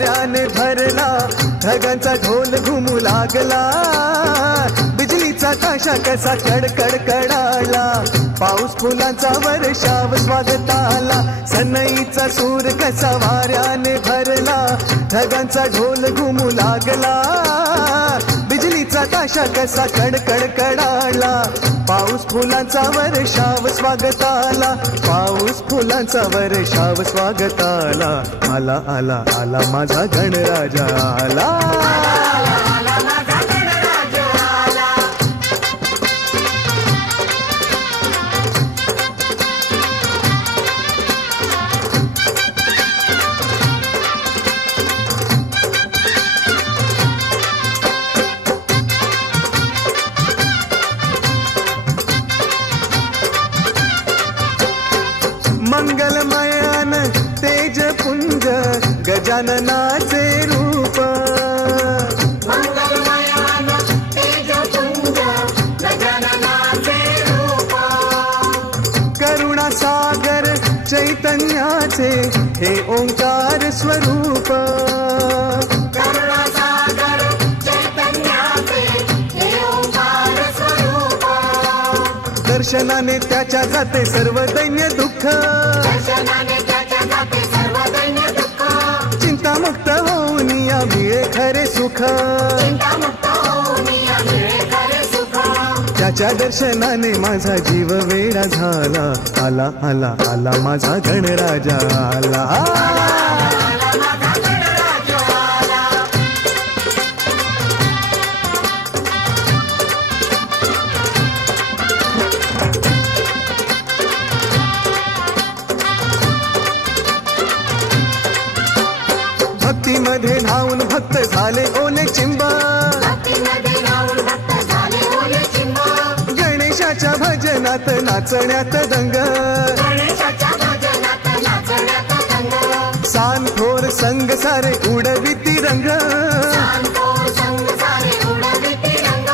वाऱ्याने भरला, ढगांचा ढोल घुमू लागला, बिजलीचा ताशा कसा कडकड कडाला, पाऊस फुलांचा वर्षाव स्वागताला, सनईचा सूर कसा वाऱ्याने भरला, ढगांचा ढोल घुमू लागला, बिजलीचा ताशा कसा कडकड कडाला, पाऊस फुलांचा वर्षाव स्वागताला, पाऊस फुलांचा वर्षाव स्वागताला, आला आला आला माझा गणराजा आला, मंगलमयान तेजपुंज गजाननाचे रूप, मंगलमयान तेजपुंज गजाननाचे रूप, करुणासागर चैतन्याचे हे ओंकार स्वरूप, करुणासागर चैतन्याचे हे ओंकार स्वरूप, दर्शनाने त्याच्या जाते सर्व दैन्य दुःख, दर्शनाने त्याच्या जाते सर्व दैन्य दुःख, चिंतामुक्त होऊन या मिळे खरे सुख, चिंतामुक्त होऊन या मिळे खरे सुख, त्याच्या दर्शनाने माझा जीव वेडा झाला, आला आला आला माझा गणराजा आला, आला माझा गणराज आला, भक्तीमध्ये न्हाऊन भक्त झाले ओले चिंब, भक्तीमध्ये राहून भक्त झाले ओले चिंब, गणेशाच्या भजनात नाचण्यात दंग, गणेशाच्या भजनात नाचण्यात रंग, सान थोर संग सारे उडविती रंग, सांगतो संग सारे उडविते रंग,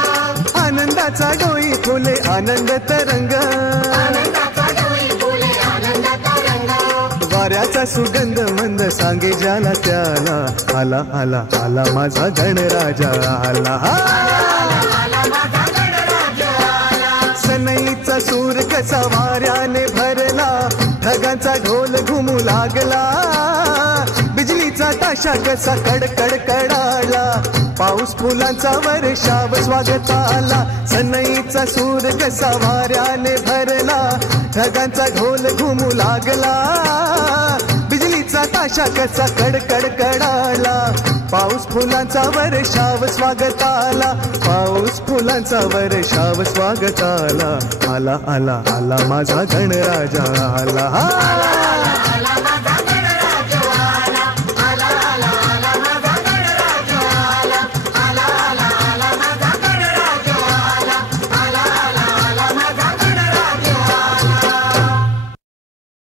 आनंदाचा डोई फुले आनंद तरंग, आनंदाचा डोई फुले आनंदाचा रंग, वाऱ्याचा सुगंध मंद सांगे ज्याला त्याला, आला आला आला माझा गणराजा आला, आला माझा गणराज आला, सनईचा सूर कसा वाऱ्याने भरला, ढगांचा ढोल घुमू लागला, बिजलीचा ताशा कसा कडकड कडाला, पाऊस फुलांचा वर्षाव स्वागताला, सनईचा सूर कसा वाऱ्याने भरला, ढगांचा ढोल घुमू लागला, बिजलीचा ताशा कसा कडकड कडाला, पाऊस फुलांचा वर्षाव स्वागताला, पाऊस फुलांचा वर्षाव स्वागताला, आला आला आला माझा गणराजा आला, आला